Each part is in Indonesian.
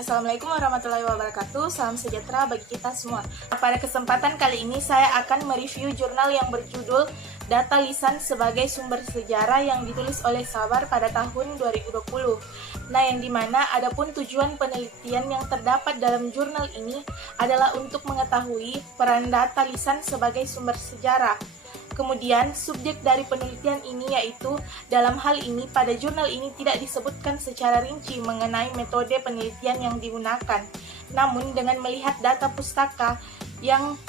Assalamualaikum warahmatullahi wabarakatuh. Salam sejahtera bagi kita semua. Pada kesempatan kali ini saya akan mereview jurnal yang berjudul Data Lisan sebagai Sumber Sejarah yang ditulis oleh Sabar pada tahun 2020. Nah, yang dimana adapun tujuan penelitian yang terdapat dalam jurnal ini adalah untuk mengetahui peran data lisan sebagai sumber sejarah. Kemudian, subjek dari penelitian ini yaitu dalam hal ini pada jurnal ini tidak disebutkan secara rinci mengenai metode penelitian yang digunakan. Namun, dengan melihat data pustaka yang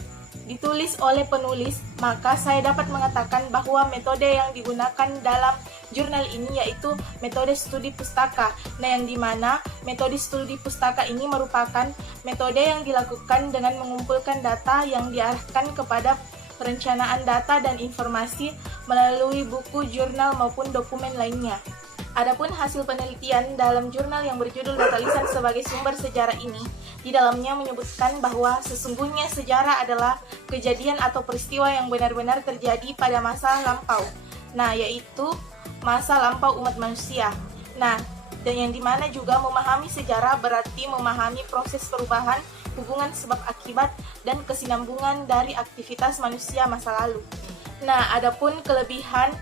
ditulis oleh penulis, maka saya dapat mengatakan bahwa metode yang digunakan dalam jurnal ini yaitu metode studi pustaka. Nah, yang dimana metode studi pustaka ini merupakan metode yang dilakukan dengan mengumpulkan data yang diarahkan kepada perencanaan data dan informasi melalui buku, jurnal, maupun dokumen lainnya. Adapun hasil penelitian dalam jurnal yang berjudul Data Lisan sebagai Sumber Sejarah ini, di dalamnya menyebutkan bahwa sesungguhnya sejarah adalah kejadian atau peristiwa yang benar-benar terjadi pada masa lampau. Nah, yaitu masa lampau umat manusia. Nah, dan yang dimana juga memahami sejarah berarti memahami proses perubahan, hubungan sebab akibat, dan kesinambungan dari aktivitas manusia masa lalu. Nah, adapun kelebihan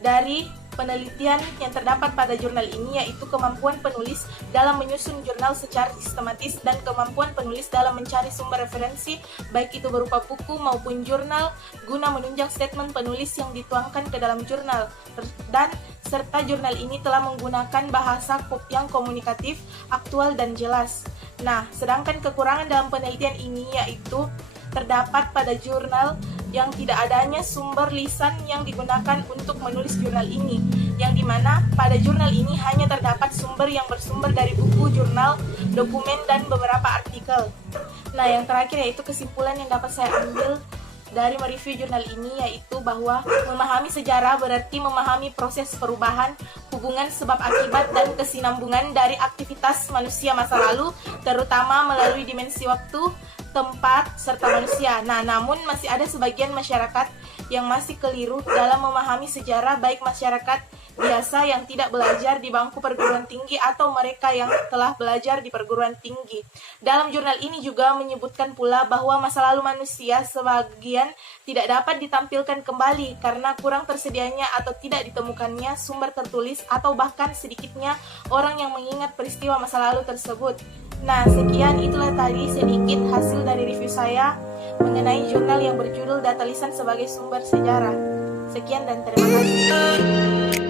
dari penelitian yang terdapat pada jurnal ini yaitu kemampuan penulis dalam menyusun jurnal secara sistematis dan kemampuan penulis dalam mencari sumber referensi baik itu berupa buku maupun jurnal guna menunjang statement penulis yang dituangkan ke dalam jurnal, dan serta jurnal ini telah menggunakan bahasa yang komunikatif, aktual, dan jelas. Nah, sedangkan kekurangan dalam penelitian ini yaitu terdapat pada jurnal yang tidak adanya sumber lisan yang digunakan untuk menulis jurnal ini, yang dimana pada jurnal ini hanya terdapat sumber yang bersumber dari buku, jurnal, dokumen, dan beberapa artikel. Nah, yang terakhir yaitu kesimpulan yang dapat saya ambil dari mereview jurnal ini yaitu bahwa memahami sejarah berarti memahami proses perubahan, hubungan sebab akibat, dan kesinambungan dari aktivitas manusia masa lalu, terutama melalui dimensi waktu, tempat, serta manusia. Nah, namun masih ada sebagian masyarakat yang masih keliru dalam memahami sejarah, baik masyarakat biasa yang tidak belajar di bangku perguruan tinggi atau mereka yang telah belajar di perguruan tinggi. Dalam jurnal ini juga menyebutkan pula bahwa masa lalu manusia sebagian tidak dapat ditampilkan kembali karena kurang tersedianya atau tidak ditemukannya sumber tertulis atau bahkan sedikitnya orang yang mengingat peristiwa masa lalu tersebut. Nah, sekian itulah tadi sedikit hasil dari review saya mengenai jurnal yang berjudul Data Lisan sebagai Sumber Sejarah. Sekian dan terima kasih.